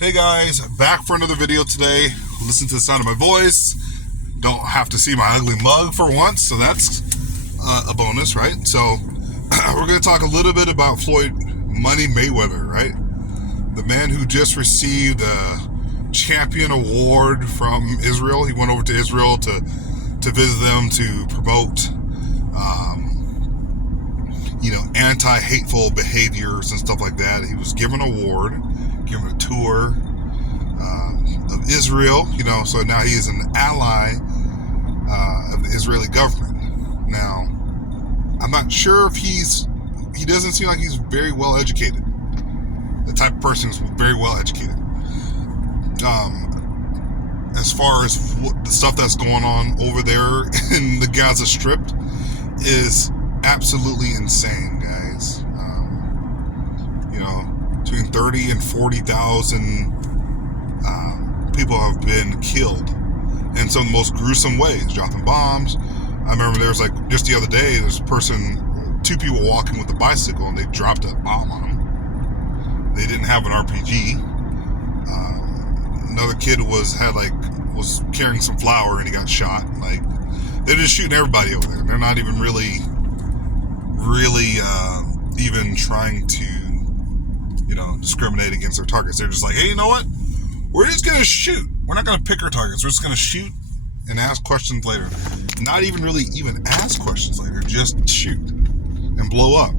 Hey guys, back for another video today. Listen to the sound of my voice. Don't have to see my ugly mug for once, so that's a bonus, right? So we're going to talk a little bit about Floyd Money Mayweather, right? The man who just received a champion award from Israel. He went over to Israel to visit them to promote anti-hateful behaviors and stuff like that. He was given an award, given a tour of Israel, so now he is an ally of the Israeli government. Now, I'm not sure if he doesn't seem like he's very well educated. The type of person who's very well educated. As far as the stuff that's going on over there in the Gaza Strip is absolutely insane, guys. Between 30 and 40,000 people have been killed in some of the most gruesome ways, dropping bombs. I remember there was just the other day, there's two people walking with a bicycle and they dropped a bomb on them. They didn't have an RPG. Another kid was carrying some flour and he got shot. They're just shooting everybody over there. They're not even really even trying to discriminate against their targets. They're just like, hey, you know what? We're just going to shoot. We're not going to pick our targets. We're just going to shoot and ask questions later. Not even really even ask questions later. Just shoot and blow up.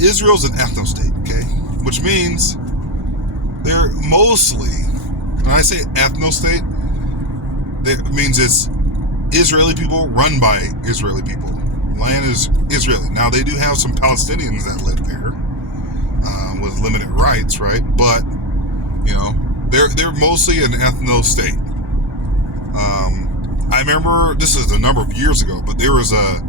Israel's an ethno-state, okay? Which means they're mostly, when I say ethno-state, that means it's Israeli people run by Israeli people. Land is Israeli. Now, they do have some Palestinians that live there with limited rights, right? But, they're mostly an ethno-state. I remember, this is a number of years ago, but there was a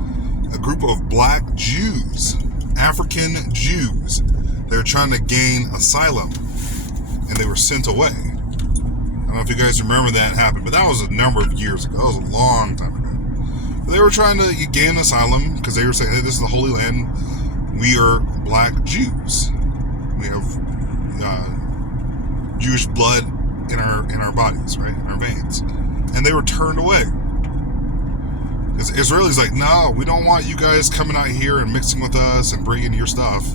group of black Jews, African Jews. They were trying to gain asylum, and they were sent away. I don't know if you guys remember that happened, but that was a number of years ago. That was a long time ago. They were trying to gain asylum because they were saying, hey, this is the Holy Land. We are black Jews. We have Jewish blood in our bodies, right? In our veins. And they were turned away. Because Israelis no, we don't want you guys coming out here and mixing with us and bringing your stuff.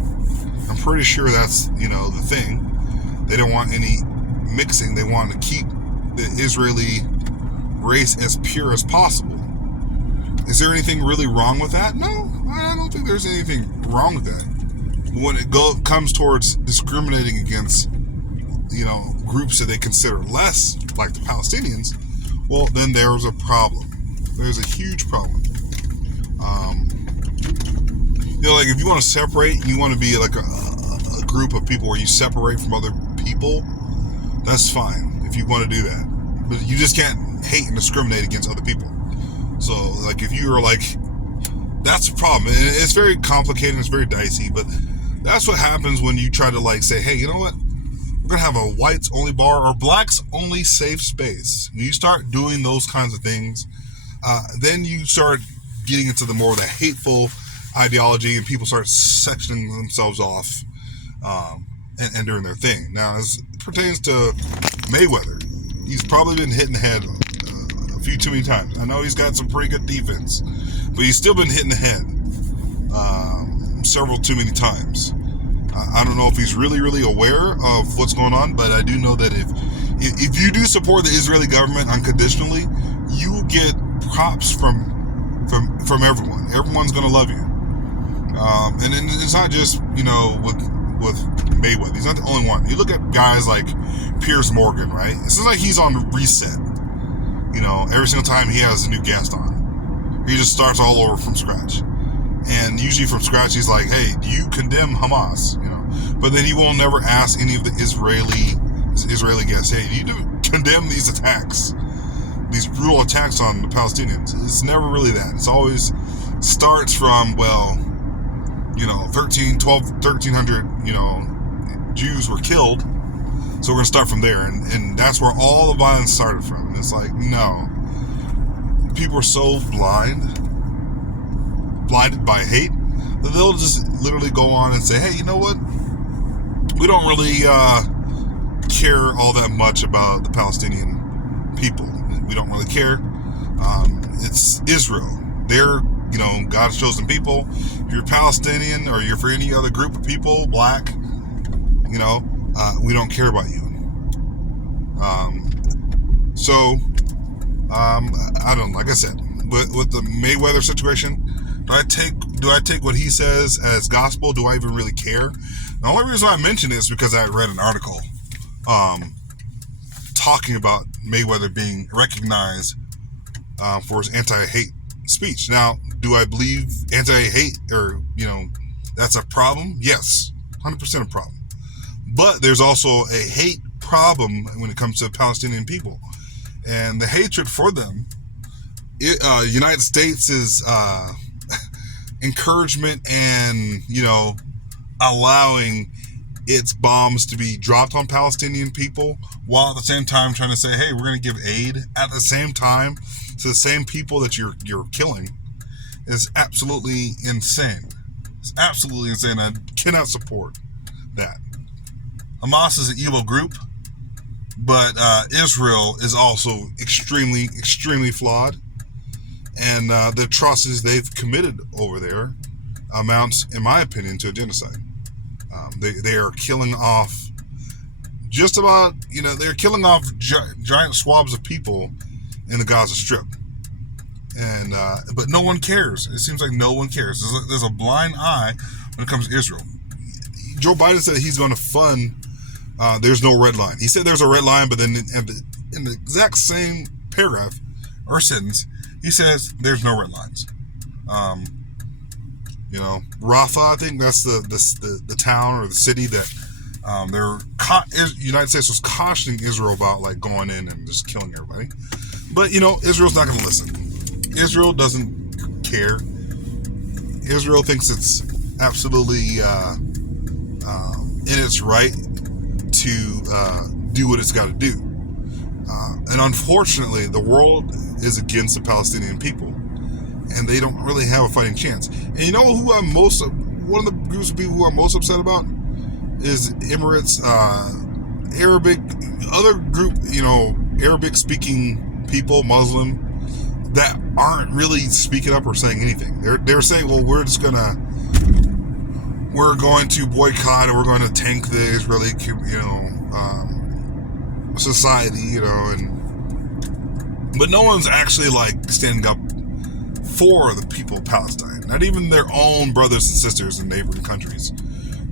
I'm pretty sure that's, the thing. They don't want any mixing. They want to keep the Israeli race as pure as possible. Is there anything really wrong with that? No, I don't think there's anything wrong with that. When it comes towards discriminating against, groups that they consider less, like the Palestinians, well, then there's a problem. There's a huge problem. If you want to separate, you want to be like a group of people where you separate from other people, that's fine if you want to do that. But you just can't hate and discriminate against other people. So, if you are that's a problem. And it's very complicated, it's very dicey, but that's what happens when you try to say, hey, you know what? We're going to have a whites only bar or blacks only safe space. When you start doing those kinds of things, then you start getting into the more of the hateful ideology and people start sectioning themselves off and doing their thing. Now, as it pertains to Mayweather, he's probably been hit in the head a few too many times. I know he's got some pretty good defense, but he's still been hit in the head several too many times. I don't know if he's really, really aware of what's going on, but I do know that if you do support the Israeli government unconditionally, you get props from everyone. Everyone's going to love you. And it's not just, with Mayweather. He's not the only one. You look at guys like Piers Morgan, right? It seems like he's on reset. Every single time he has a new guest on, he just starts all over from scratch. And usually from scratch, he's like, hey, do you condemn Hamas? But then he will never ask any of the Israeli guests, hey, do you condemn these attacks? These brutal attacks on the Palestinians? It's never really that. It's always starts from, 1,300, Jews were killed. So we're going to start from there. And that's where all the violence started from. And it's no. People are so blinded by hate, that they'll just literally go on and say, hey, you know what? we don't really care all that much about the Palestinian people. We don't really care. It's Israel. They're, God's chosen people. If you're Palestinian or you're for any other group of people, black, we don't care about you. I don't know. Like I said, with the Mayweather situation, do I take what he says as gospel? Do I even really care? The only reason I mention it is because I read an article talking about Mayweather being recognized for his anti-hate speech. Now, do I believe anti-hate or, that's a problem? Yes, 100% a problem. But there's also a hate problem when it comes to Palestinian people. And the hatred for them, United States' encouragement and, allowing its bombs to be dropped on Palestinian people, while at the same time trying to say, hey, we're going to give aid at the same time to the same people that you're killing, is absolutely insane. It's absolutely insane. I cannot support that. Hamas is an evil group, but Israel is also extremely, extremely flawed. And the atrocities they've committed over there amounts, in my opinion, to a genocide. They are killing off just about, they're killing off giant swabs of people in the Gaza Strip. And but no one cares. It seems like no one cares. There's a blind eye when it comes to Israel. Joe Biden said he's going to fund there's no red line. He said there's a red line, but then in the exact same paragraph or sentence, he says there's no red lines. Rafah, I think that's the town or the city that United States was cautioning Israel about, like going in and just killing everybody. But Israel's not going to listen. Israel doesn't care. Israel thinks it's absolutely in its right to do what it's got to do. And unfortunately, the world is against the Palestinian people, and they don't really have a fighting chance. And you know who one of the groups of people who I'm most upset about is Emirates, Arabic, other group, Arabic speaking people, Muslim, that aren't really speaking up or saying anything. They're saying, well, we're going to boycott and we're going to tank the Israeli, society, but no one's actually like standing up for the people of Palestine. Not even their own brothers and sisters in neighboring countries.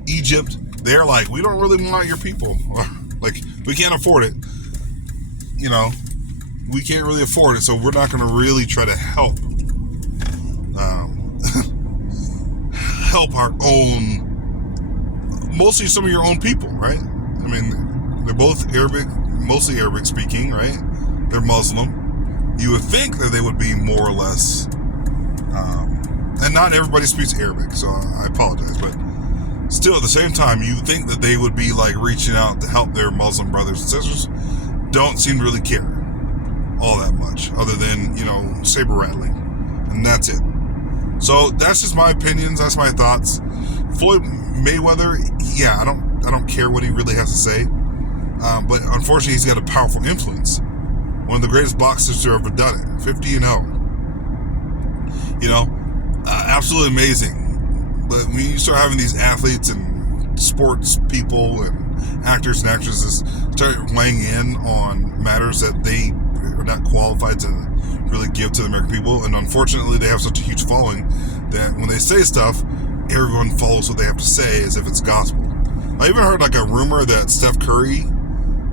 Egypt, they're like, we don't really want your people. Like, we can't afford it. We can't really afford it, so we're not going to really try to help help our own, mostly some of your own people, right? I mean, they're both Arabic, mostly Arabic speaking, right? They're Muslim. You would think that they would be more or less, and not everybody speaks Arabic, so I apologize, but still at the same time, you think that they would be like reaching out to help their Muslim brothers and sisters. Don't seem to really care all that much, other than, saber rattling, and that's it. So that's just my opinions. That's my thoughts. Floyd Mayweather, yeah, I don't care what he really has to say, but unfortunately, he's got a powerful influence. One of the greatest boxers to ever done it, 50-0. Absolutely amazing. But when you start having these athletes and sports people and actors and actresses start weighing in on matters that they are not qualified to really give to the American people, and unfortunately they have such a huge following that when they say stuff, everyone follows what they have to say as if it's gospel. I even heard like a rumor that Steph Curry,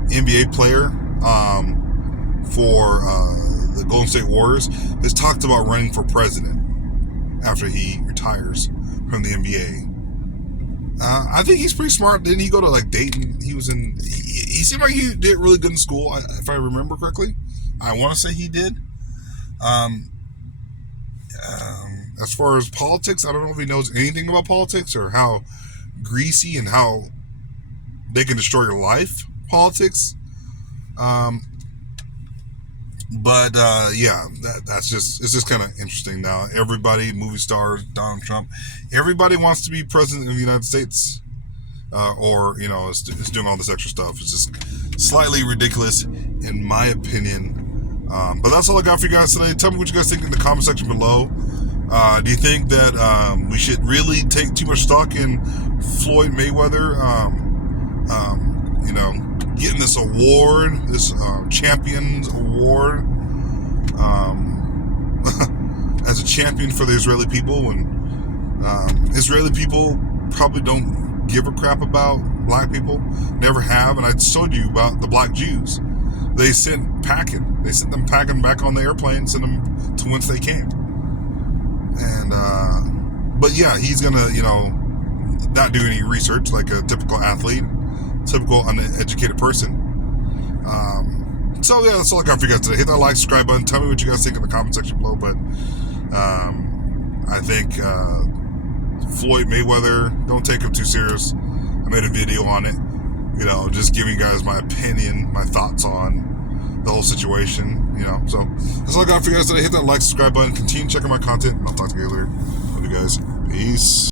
NBA player for the Golden State Warriors, has talked about running for president after he retires from the NBA. I think he's pretty smart. Didn't he go to like Dayton? He seemed like he did really good in school, if I remember correctly. I want to say he did. As far as politics, I don't know if he knows anything about politics or how greasy and how they can destroy your life, politics. But it's just kind of interesting now. Everybody, movie stars, Donald Trump, everybody wants to be president of the United States. or is doing all this extra stuff. It's just slightly ridiculous, in my opinion. But that's all I got for you guys today. Tell me what you guys think in the comment section below. Do you think that we should really take too much stock in Floyd Mayweather? Getting this award, this Champions Award, as a champion for the Israeli people, when Israeli people probably don't give a crap about black people, never have. And I told you about the black Jews. They sent them packing back on the airplane, sent them to whence they came. And but yeah, he's gonna not do any research like a typical athlete, typical uneducated person. So yeah, that's all I got for you guys today. Hit that like, subscribe button. Tell me what you guys think in the comment section below. But I think Floyd Mayweather, don't take him too serious. I made a video on it, just giving you guys my opinion, my thoughts on the whole situation. So that's all I got for you guys today. Hit that like, subscribe button. Continue checking my content, and I'll talk to you later. Love you guys. Peace.